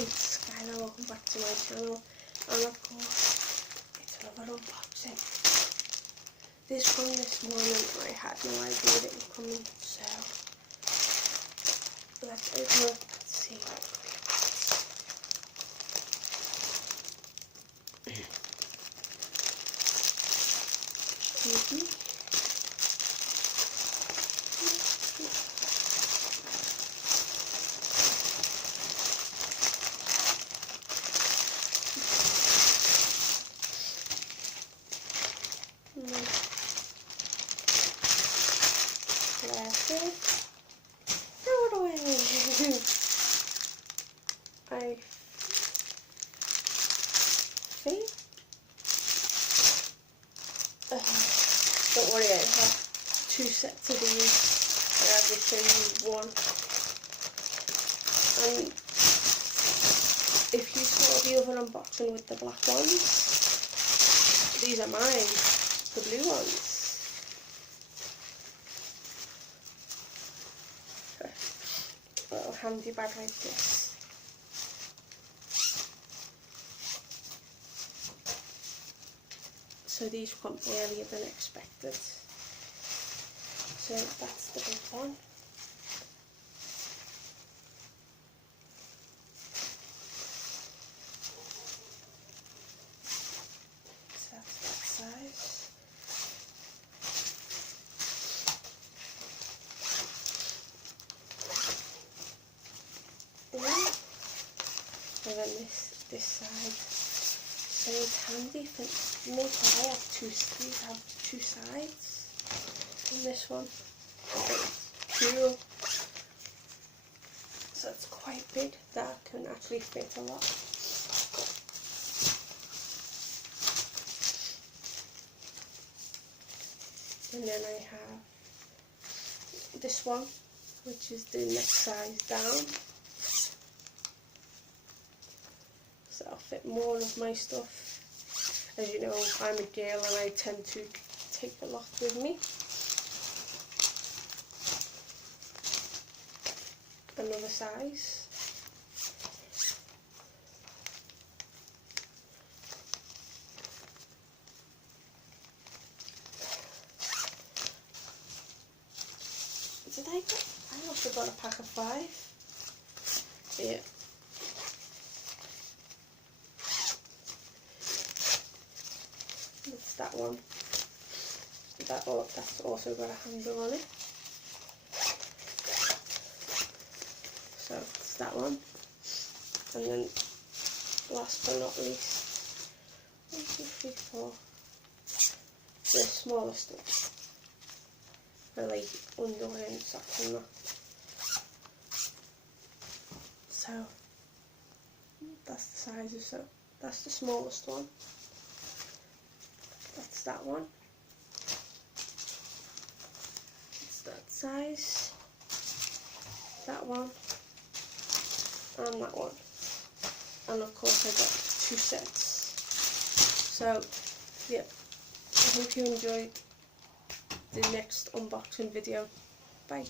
It's Skylar, welcome back to my channel, and of course it's another unboxing. This from this morning, I had no idea that it was coming, so let's open it and see what Excuse me. Glasses. Throw it away. I think. Don't worry, I have two sets of these. I have to show you one. And if you saw the other unboxing with the black ones, these are mine, the blue ones. A little handy bag like this. So these come earlier than expected. So that's the big one. So that's that size. And then this side. So it's handy for me. I have these have two sides. And this one. Cool. So it's quite big. That can actually fit a lot. And then I have this one, which is the next size down. So I'll fit more of my stuff. As you know, I'm a girl and I tend to take a lot with me. Another size. I must have got a pack of 5. Yeah. That's that one. That's also got a handle on it. So it's that one. And then last but not least, 1, 2, 3, 4. The smallest one. For like underwear and socks and that. So that's the sizes. So that's the smallest one. That's that one. It's that size. That one. And that one. And of course I got 2 sets. So yeah, I hope you enjoyed the next unboxing video. Bye.